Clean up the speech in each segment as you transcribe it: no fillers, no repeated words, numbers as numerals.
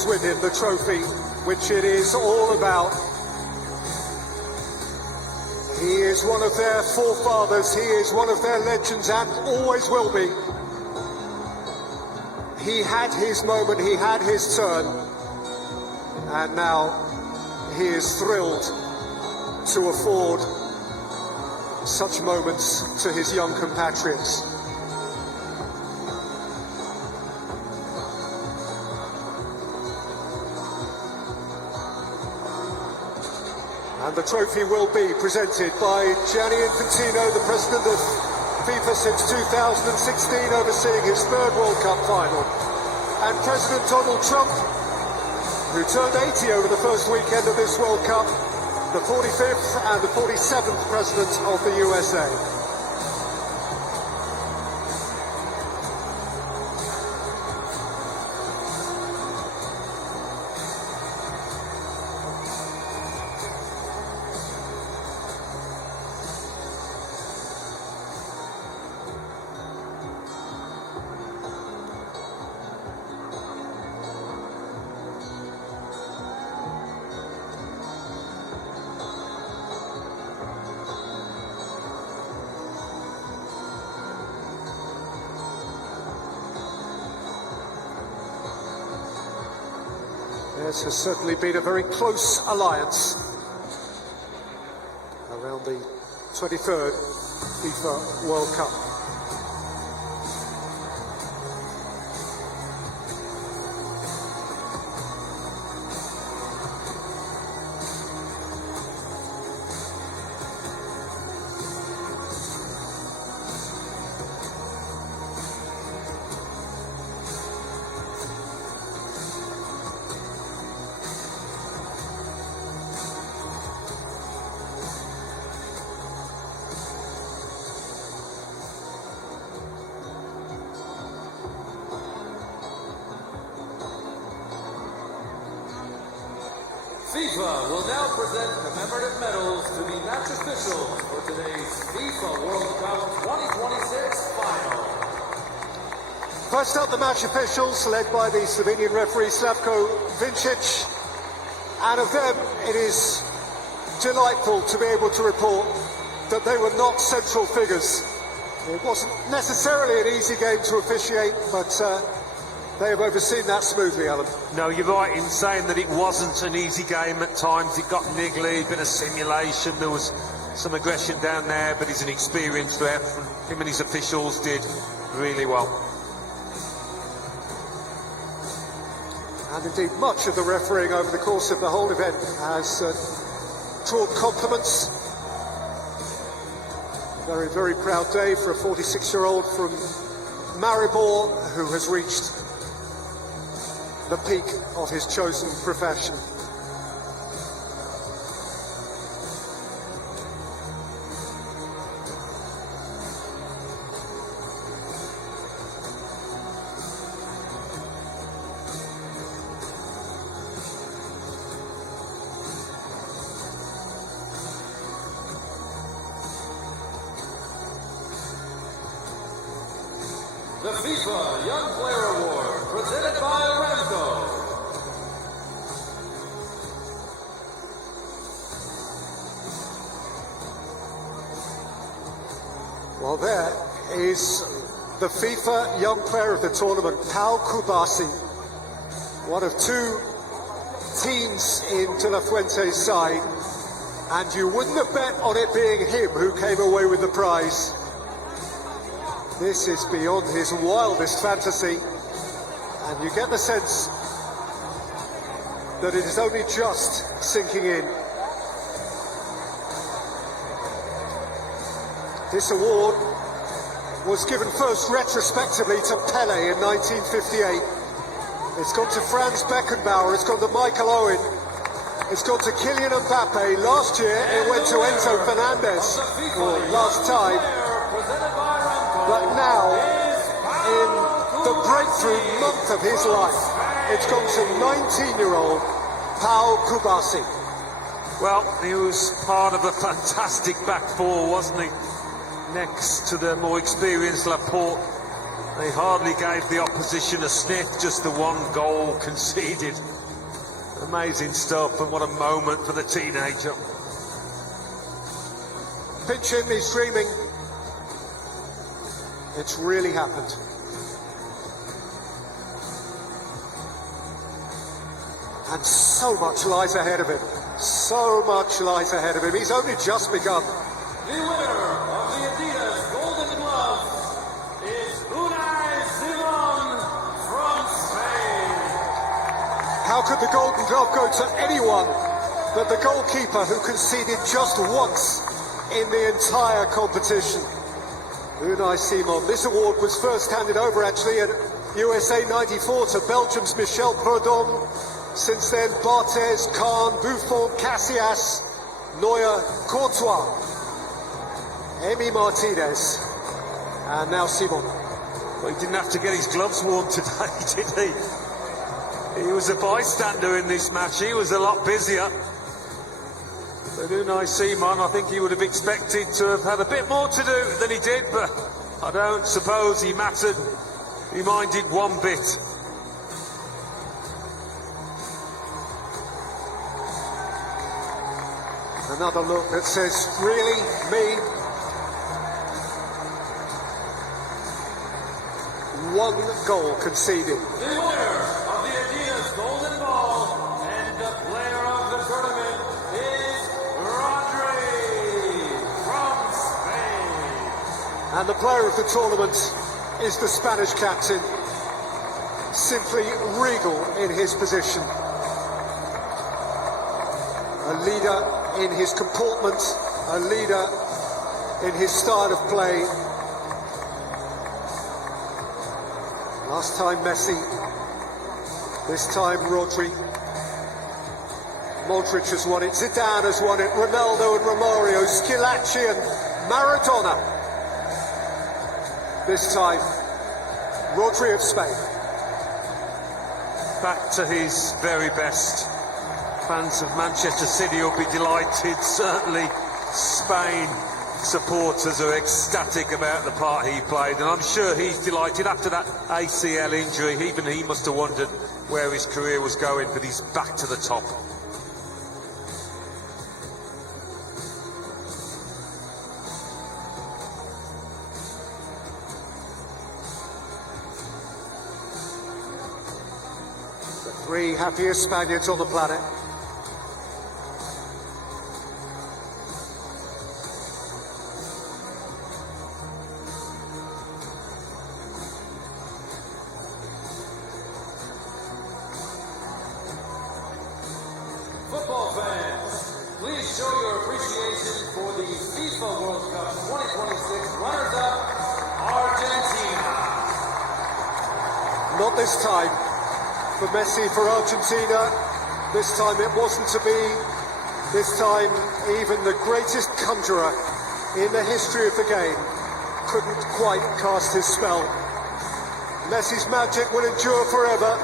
brings with him the trophy, which it is all about. He is one of their forefathers, he is one of their legends and always will be. He had his moment, he had his turn, and now he is thrilled to afford such moments to his young compatriots. And the trophy will be presented by Gianni Infantino, the president of FIFA since 2016, overseeing his third World Cup final. And President Donald Trump, who turned 80 over the first weekend of this World Cup, the 45th and the 47th president of the USA. This has certainly been a very close alliance around the 23rd FIFA World Cup. FIFA will now present commemorative medals to the match officials for today's FIFA World Cup 2026 final. First up, the match officials, led by the Slovenian referee Slavko Vincic. And of them, it is delightful to be able to report that they were not central figures. It wasn't necessarily an easy game to officiate, but they have overseen that smoothly, Alan. No, you're right in saying that it wasn't an easy game at times. It got niggly, bit of simulation, there was some aggression down there, but he's an experienced ref, and him and his officials did really well. And indeed, much of the refereeing over the course of the whole event has drawn compliments. Very, very proud day for a 46-year-old from Maribor who has reached the peak of his chosen profession. The FIFA Young Player Award, presented by Aramco. Well, there is the FIFA Young Player of the tournament, Pau Kubasi, one of two teens in De La Fuente's side, and you wouldn't have bet on it being him who came away with the prize. This is beyond his wildest fantasy, and you get the sense that it is only just sinking in. This award was given first retrospectively to Pele in 1958. It's gone to Franz Beckenbauer, it's gone to Michael Owen, it's gone to Kylian Mbappe. Last year it went to Enzo Fernandez, or last time. But now, in the breakthrough month of his life, it's gone to 19-year-old Pau Kubasi. Well, he was part of a fantastic back four, wasn't he? Next to the more experienced Laporte They hardly gave the opposition a sniff, just the one goal conceded. Amazing stuff, and what a moment for the teenager. Pinch him, he's dreaming. It's really happened. And so much lies ahead of him. So much lies ahead of him. He's only just begun. The winner of the Adidas Golden Glove is Unai Simon from Spain. How could the Golden Glove go to anyone but the goalkeeper who conceded just once in the entire competition? Unai Simon. This award was first handed over actually at USA 94 to Belgium's Michel Prudhomme. Since then, Barthez, Kahn, Buffon, Casillas, Neuer, Courtois, Emi Martinez, and now Simon. Well, he didn't have to get his gloves worn today, did he? He was a bystander in this match. He was a lot busier. But Unai Simon, I think he would have expected to have had a bit more to do than he did, but I don't suppose he mattered. He minded one bit. Another look that says, really, me? One goal conceded. The winner of the Adidas Golden Ball and the player of the tournament is Rodri from Spain. And the player of the tournament is the Spanish captain, simply regal in his position. A leader in his comportment, a leader in his style of play. Last time Messi, this time Rodri. Modric has won it, Zidane has won it, Ronaldo and Romario, Schillaci and Maradona. This time, Rodri of Spain. Back to his very best. Fans of Manchester City will be delighted. Certainly Spain supporters are ecstatic about the part he played, and I'm sure he's delighted. After that ACL injury, even he must have wondered where his career was going, but he's back to the top. The three happiest Spaniards on the planet. Football fans, please show your appreciation for the FIFA World Cup 2026 runners-up, Argentina. Not this time for Messi for Argentina. This time it wasn't to be. This time even the greatest conjurer in the history of the game couldn't quite cast his spell. Messi's magic will endure forever.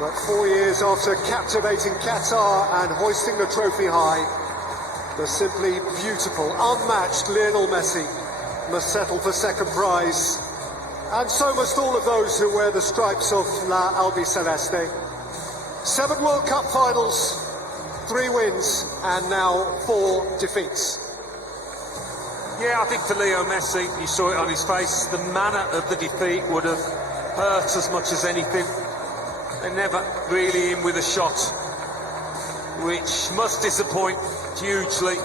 But 4 years after captivating Qatar and hoisting the trophy high, the simply beautiful, unmatched Lionel Messi must settle for second prize. And so must all of those who wear the stripes of La Albiceleste. 7 World Cup finals, 3 wins, and now 4 defeats. Yeah, I think for Leo Messi, you saw it on his face, the manner of the defeat would have hurt as much as anything. They're never really in with a shot, which must disappoint hugely.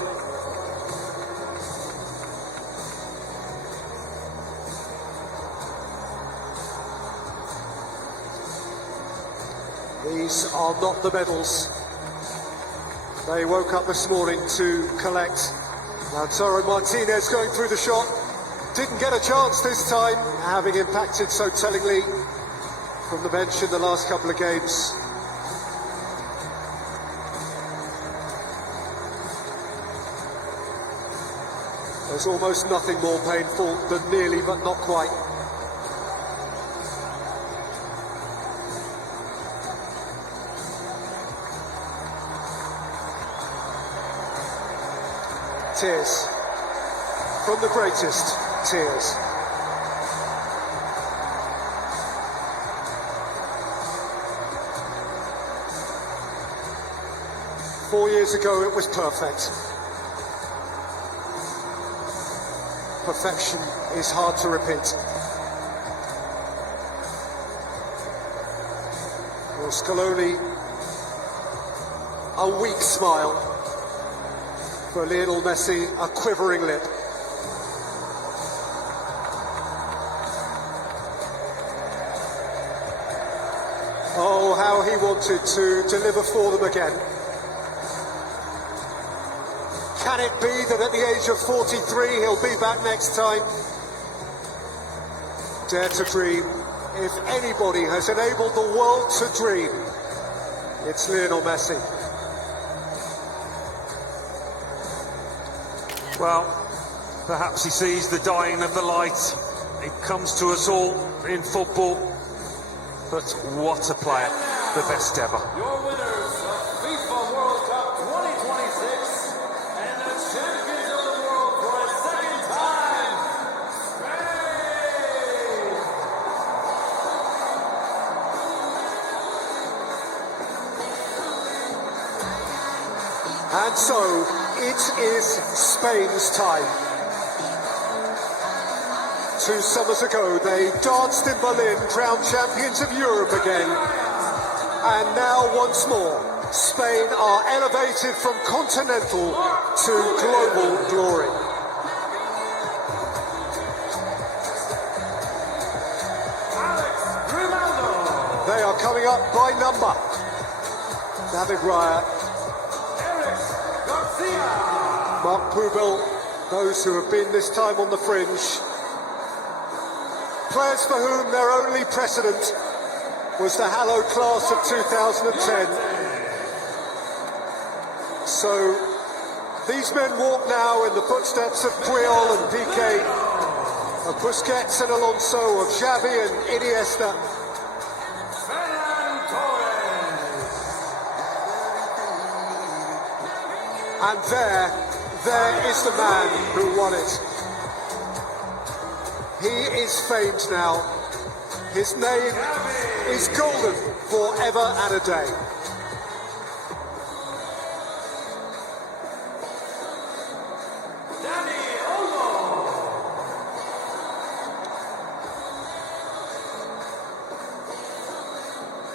These are not the medals they woke up this morning to collect. Lautaro Martinez going through the shot, didn't get a chance this time, having impacted so tellingly from the bench in the last couple of games. There's almost nothing more painful than nearly but not quite. Tears from the greatest tears. 4 years ago it was perfect. Perfection is hard to repeat. Well, Scaloni, a weak smile. For Lionel Messi, a quivering lip. Oh, how he wanted to deliver for them again. Can it be that at the age of 43 he'll be back next time? Dare to dream. If anybody has enabled the world to dream, it's Lionel Messi. Well, perhaps he sees the dying of the light. It comes to us all in football. But what a player, the best ever. Your winners of FIFA World Cup 2026 and the champions of the world for a second time, Spain! And so, it is Spain's time. 2 summers ago, they danced in Berlin, crowned champions of Europe again. And now, once more, Spain are elevated from continental to global glory. They are coming up by number. David Raya, Mark Poubel, those who have been this time on the fringe. Players for whom their only precedent was the hallowed class of 2010. So these men walk now in the footsteps of Puyol and Piqué, of Busquets and Alonso, of Xavi and Iniesta. Ferran Torres! And there is the man who won it. He is famed now. His name is golden forever and a day.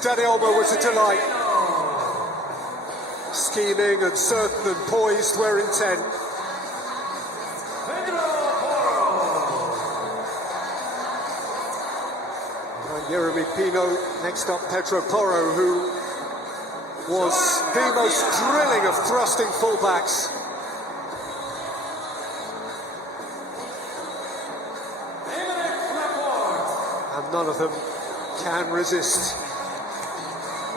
Dani Olmo was a delight. Scheming and certain and poised where intent. Jeremy Pino, next up Pedro Porro, who was the most drilling of thrusting fullbacks. And none of them can resist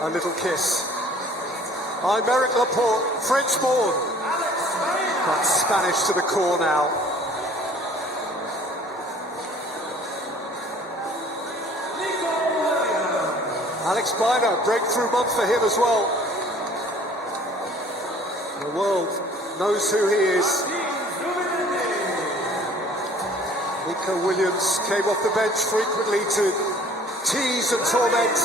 a little kiss. I'm Eric Laporte, French-born, but Spanish to the core now. Alex Biner, breakthrough month for him as well. The world knows who he is. Nico Williams came off the bench frequently to tease and torment.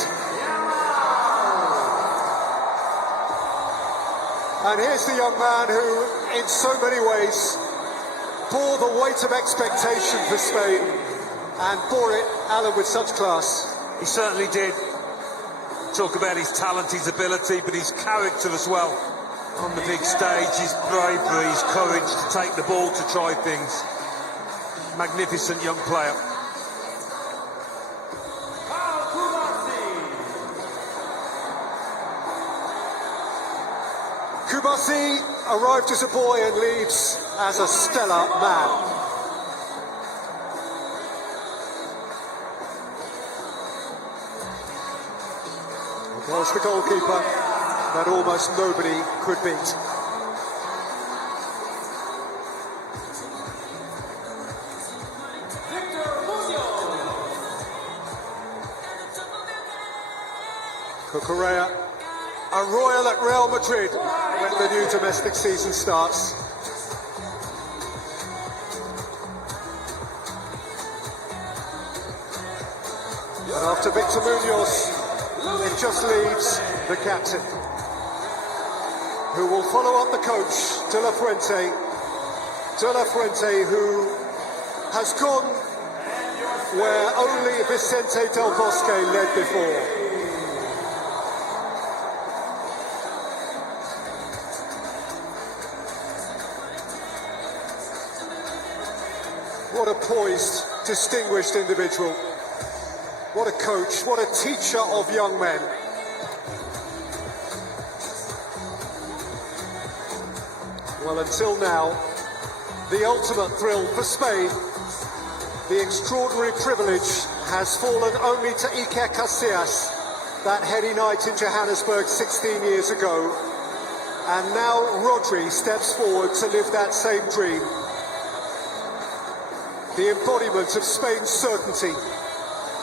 And here's the young man who, in so many ways, bore the weight of expectation for Spain, and bore it, Alan, with such class. He certainly did. Talk about his talent, his ability, but his character as well. On the big stage, his bravery, his courage to take the ball, to try things. Magnificent young player. Kubasi arrived as a boy and leaves as a stellar man. Was the goalkeeper that almost nobody could beat. Cucurella, a royal at Real Madrid when the new domestic season starts. And after Victor Munoz, it just leaves the captain. who will follow up the coach, De La Fuente. De La Fuente, who has gone where only Vicente Del Bosque led before. What a poised, distinguished individual. What a coach, what a teacher of young men. Well, until now, the ultimate thrill for Spain, the extraordinary privilege has fallen only to Iker Casillas, that heady night in Johannesburg 16 years ago. And now Rodri steps forward to live that same dream. The embodiment of Spain's certainty,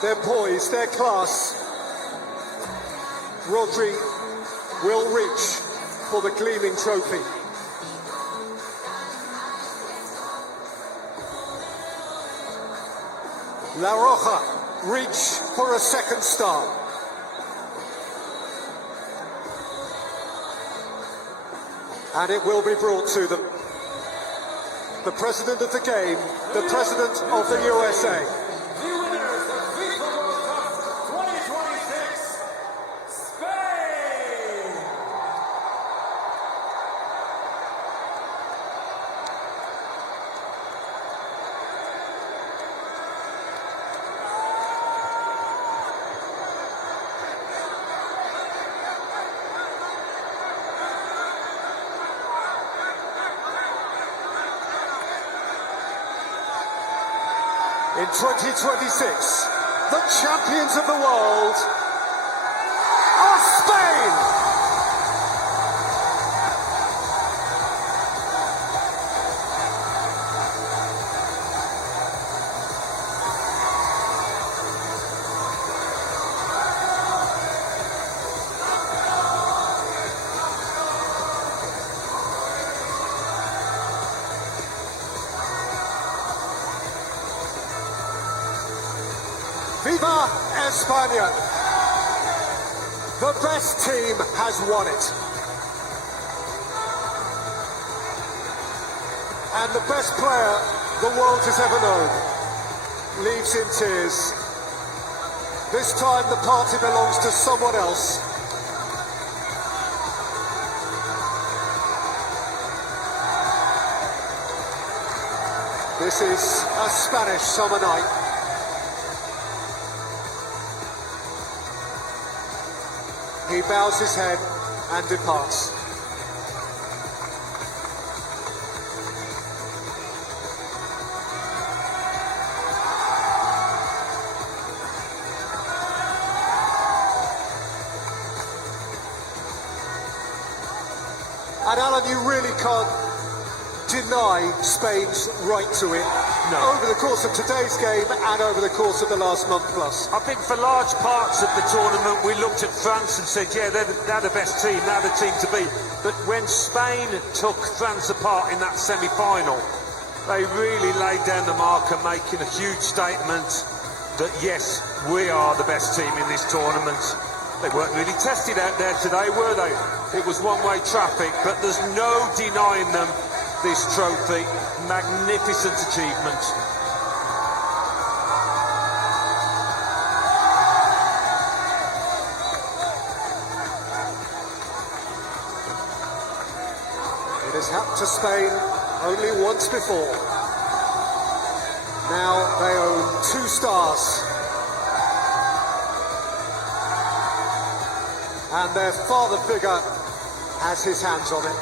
their poise, their class. Rodri will reach for the gleaming trophy. La Roja reach for a second star. And it will be brought to them. The president of the game, the president of the USA. The winners of FIFA World Cup 2026, Spain! In 2026, the champions of the world are Spain! Viva España! The best team has won it. And the best player the world has ever known leaves in tears. This time the party belongs to someone else. This is a Spanish summer night. He bows his head and departs. And Alan, you really can't deny Spain's right to it. No. Over the course of today's game and over the course of the last month plus. I think for large parts of the tournament we looked at France and said, yeah, they're the best team, they're the team to beat. But when Spain took France apart in that semi-final, they really laid down the marker, making a huge statement that yes, we are the best team in this tournament. They weren't really tested out there today, were they? It was one-way traffic, but there's no denying them this trophy. Magnificent achievement. It has happened to Spain only once before. Now they own 2 stars. And their father figure has his hands on it.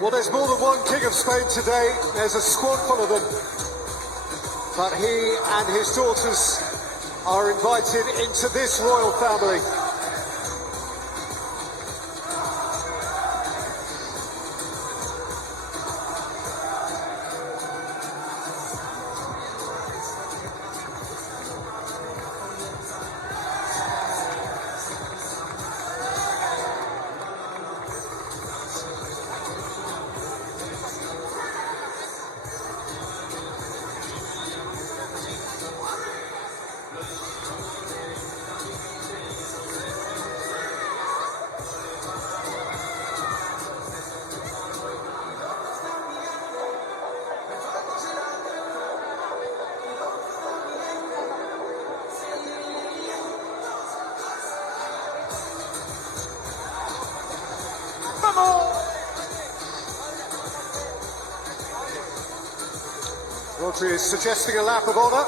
Well, there's more than one King of Spain today. There's a squad full of them. But he and his daughters are invited into this royal family. Rodri is suggesting a lap of honour.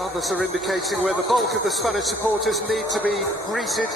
Others are indicating where the bulk of the Spanish supporters need to be greeted.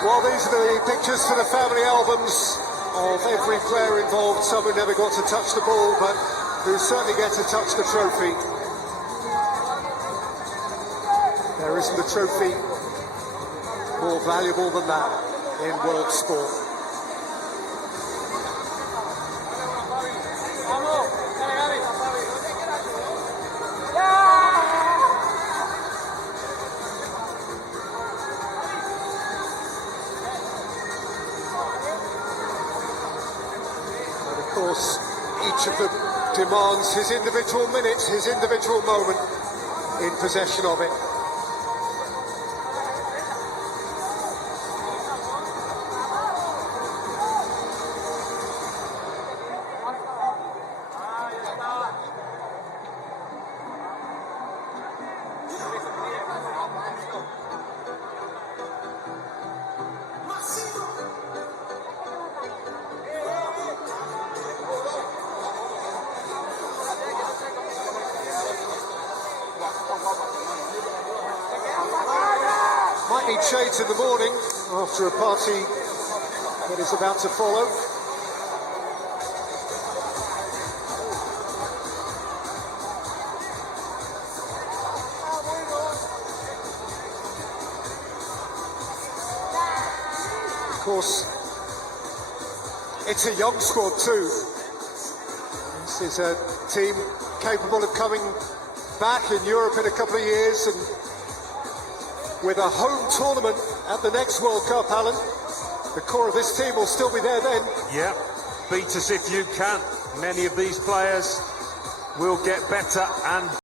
Well, these are the pictures for the family albums of every player involved. Some who never got to touch the ball, but who certainly get to touch the trophy. There isn't a trophy more valuable than that in world sport. Of course, each of them demands his individual minutes, his individual moment in possession of it. Might need shades in the morning after a party that is about to follow. Of course, it's a young squad too. This is a team capable of coming back in Europe in a couple of years, and with a home tournament at the next World Cup, Alan, the core of this team will still be there then. Yeah, beat us if you can. Many of these players will get better and